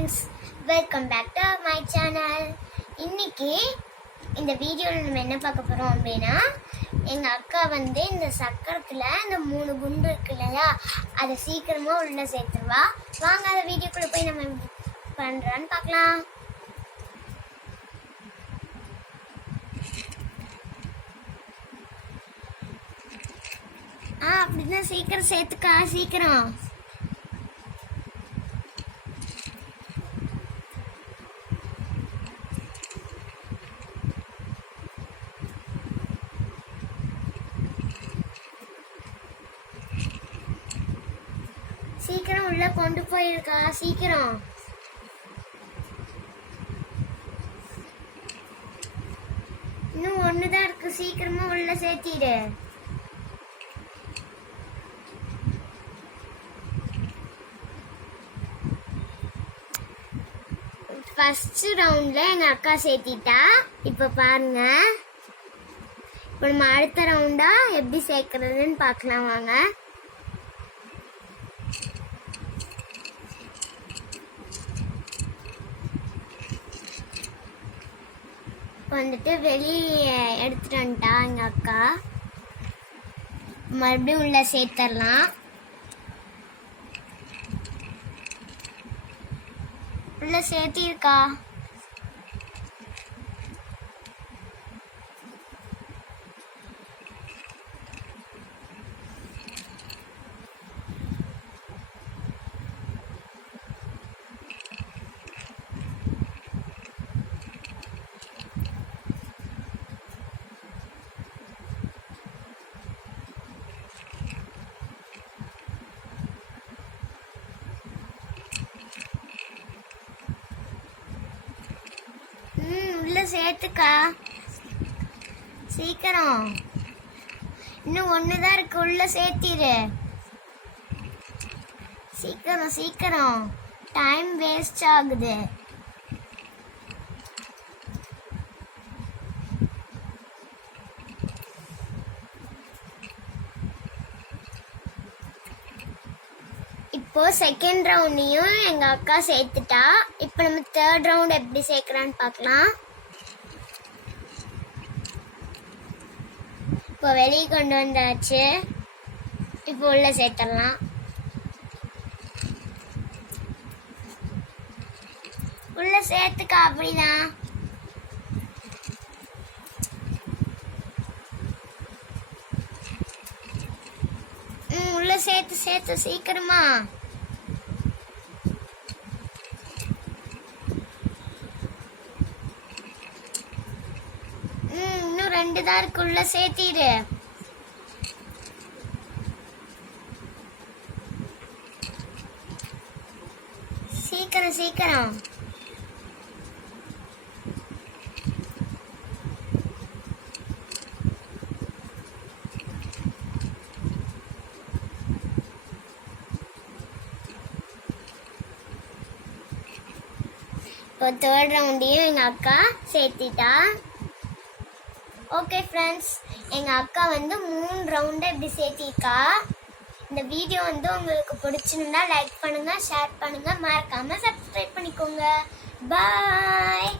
Friends welcome back to my channel இன்னைக்கு இந்த வீடியோவில் நம்ம என்ன பார்க்க போகிறோம் அப்படின்னா எங்கள் அக்கா வந்து இந்த சக்கரத்தில் இந்த மூணு குண்டு இருக்கு இல்லையா அதை சீக்கிரமாக உள்ளே சேர்த்துருவா. வாங்க அந்த வீடியோக்குள்ளே போய் நம்ம பண்ணுறான்னு பார்க்கலாம். ஆ அப்படின்னா சீக்கிரம் சேர்த்துக்கா சீக்கிரம். சீக்கிரம் உள்ள கொண்டு போயிருக்கா சீக்கிரம். இன்னும் ஒண்ணுதான் இருக்கு சீக்கிரமா உள்ள சேர்த்திடு. ஃபர்ஸ்ட் ரவுண்ட்ல எங்க அக்கா சேர்த்திட்டா இப்ப பாருங்க. இப்போ நம்ம அடுத்த ரவுண்டா எப்படி சேர்க்கறதுன்னு பார்க்கலாம் வாங்க. வந்துட்டு வெளியே எடுத்துட்டு வந்துட்டா எங்கள் அக்கா. மறுபடியும் உள்ள சேர்த்துடலாம் உள்ள சேர்த்திருக்கா ம் உள்ள சேர்த்துக்கா. சீக்கிரம். இன்னும் ஒண்ணுதான் இருக்கு. உள்ள சேர்த்திரு. சீக்கிரம் சீக்கிரம். டைம் வேஸ்ட் ஆகுது. இப்போ செகண்ட் ரவுண்டையும் எங்க அக்கா சேர்த்துட்டா. இப்போ நம்ம தேர்ட் ரவுண்ட் எப்படி சேர்க்கறான்னு பார்க்கலாம். இப்போ வெளியே கொண்டு வந்தாச்சு. இப்போ உள்ள சேர்த்துடலாம். உள்ள சேர்த்துக்கா அப்படிதான் ம் உள்ள சேர்த்து சேர்த்து சீக்கிரமா ம் இன்னும் ரெண்டு தான் இருக்கு சேர்த்திடு சீக்கிரம் சீக்கிரம். இப்போ தேர்ட் ரவுண்டையும் எங்கள் அக்கா சேர்த்திட்டா. ஓகே ஃப்ரெண்ட்ஸ் எங்கள் அக்கா வந்து மூணு ரவுண்டை இப்படி சேர்த்திருக்கா. இந்த வீடியோ வந்து உங்களுக்கு பிடிச்சிருந்தா லைக் பண்ணுங்கள் ஷேர் பண்ணுங்கள் மறக்காமல் சப்ஸ்கிரைப் பண்ணிக்கோங்க. பாய்